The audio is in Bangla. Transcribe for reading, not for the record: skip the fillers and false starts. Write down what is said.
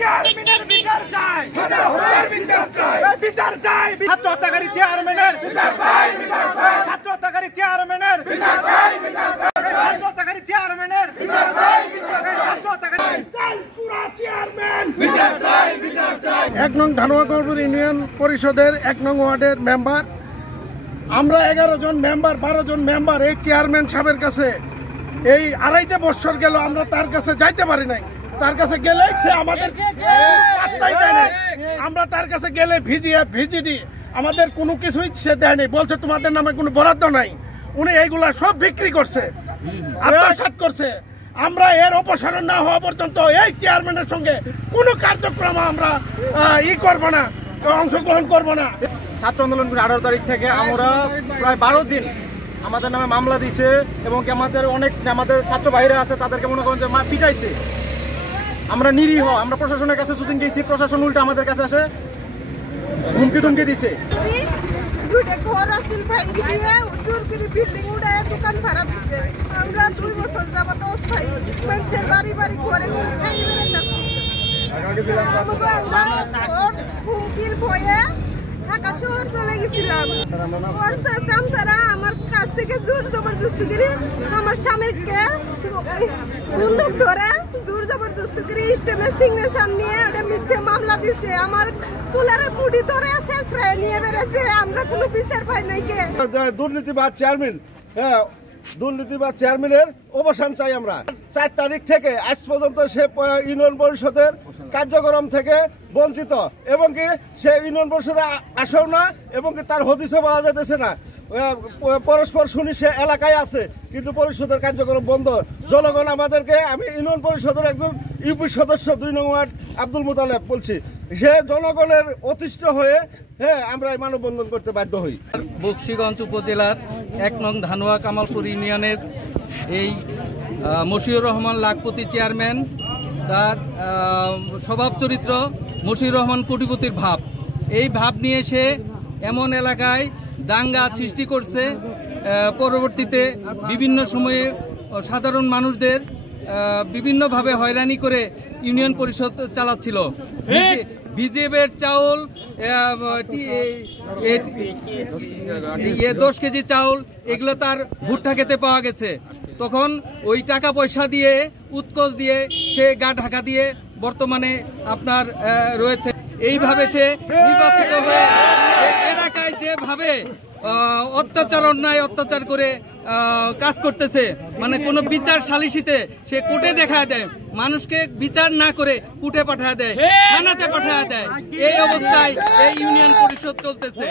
চেয়ারম্যানের বিচার চাই, বিচার চাই, ছাত্র হত্যাকারী চেয়ারম্যানের বিচার চাই, ছাত্র হত্যাকারী চেয়ারম্যানের বিচার চাই, ছাত্র হত্যাকারী চেয়ারম্যানের বিচার চাই, ছাত্র হত্যাকারী পুরা চেয়ারম্যান বিচার চাই, বিচার চাই। ১ নং ধানুয়াকরপুর ইউনিয়ন পরিষদের ১ নং ওয়ার্ডের মেম্বার। আমরা 11 জন মেম্বার, 12 জন মেম্বার এই চেয়ারম্যান সাহেবের কাছে এই 2.5 বছর গেল আমরা তার কাছে যাইতে পারি নাই। তার কাছে গেলে সে আমাদের পাত্তাই দেয় নাই। আমরা তার কাছে গেলে ভিজিডি আমাদের কোনো কিছুই সে দেয়নি, বলছে তোমাদের নামে কোনো বরাদ্দ নাই। উনি এইগুলা সব বিক্রি করছে, আত্মসাৎ করছে। আমরা এর অপসারণ না হওয়া পর্যন্ত এই চেয়ারম্যানের সঙ্গে কোনো কার্যক্রম আমরা করব না, অংশগ্রহণ করব না। ছাত্র আন্দোলন 18 তারিখ থেকে আমরা প্রায় 12 দিন আমাদের নামে মামলা দিছে এবং আমাদের ছাত্র ভাইরা আছে তাদেরকে মনে করেন যে পিটাইছে। আমরা নিরীহ, আমরা প্রশাসনের কাছে শুটিং গেছি, প্রশাসন উল্টা আমাদের কাছে আসে হুমকি দিছে। দোকান ভাড়া দিচ্ছে, আমরা 2 বছর যাবত অস্থায়ী মানুষের বাড়ি বাড়ি ঘরে ঘরে খাই হুমকির ভয়ে ঢাকা শহর চলে গেছিলাম। চামচারা আমার কাছ থেকে জোর জবরদস্তি করে আমার স্বামীকে বন্দুক ধরে জোর জবরদস্তি করে স্টেমের সিগনেচার নিয়ে ওটা মিথ্যে মামলা দিছে। আমার চুলের মুড়ি ধরে শেষরায় নিয়ে বেড়েছে। আমরা কোনো বিচার পাই নাই। কে দুর্নীতিবাদ চেয়ারম্যান, দুর্নীতিবাদ চেয়ারম্যানের অবসান চাই আমরা। 4 তারিখ থেকে আজ পর্যন্ত সে ইউনিয়ন পরিষদের কার্যক্রম থেকে বঞ্চিত এবং কি সে ইউনিয়ন পরিষদে আসেও না এবং কি তার হদিসও পাওয়া যাইতেছে না। পরস্পর শুনি সে এলাকায় আছে কিন্তু পরিষদের কার্যক্রম বন্ধ। জনগণ আমাদেরকে, আমি ইউনিয়ন পরিষদের একজন ইউপি সদস্য 2 নং ওয়ার্ড আব্দুল মুতালেব বলছি, সে জনগণের অতিষ্ঠ হয়ে আমরা এই মানববন্ধন করতে বাধ্য হই। বকশীগঞ্জ উপজেলার 1 নং ধানুয়া কামালপুর ইউনিয়নের এই মশিউর রহমান লাখপতি চেয়ারম্যান, তার স্বভাব চরিত্র মশিউর রহমান কোটিপতির ভাব, এই ভাব নিয়ে সে এমন এলাকায় দাঙ্গা সৃষ্টি করছে। পরবর্তীতে বিভিন্ন সময়ে সাধারণ মানুষদের বিভিন্নভাবে হয়রানি করে ইউনিয়ন পরিষদ চালাচ্ছিল। ভিজিএফের চাউল 10 কেজি চাউল এগুলো তার ভুট্টা খেতে পাওয়া গেছে। তখন ওই টাকা পয়সা দিয়ে উৎকোচ দিয়ে সে গা ঢাকা দিয়ে বর্তমানে আপনার রয়েছে। এইভাবে সে নির্বাচিত হয়ে এলাকায় যেভাবে অত্যাচার, অন্যায় অত্যাচার করে কাজ করতেছে, মানে কোনো বিচার সালিসিতে সে কোর্টে দেখা দেয়, মানুষকে বিচার না করে কোর্টে পাঠায় দেয়, থানাতে পাঠায় দেয়। এই অবস্থায় এই ইউনিয়ন পরিষদ চলতেছে।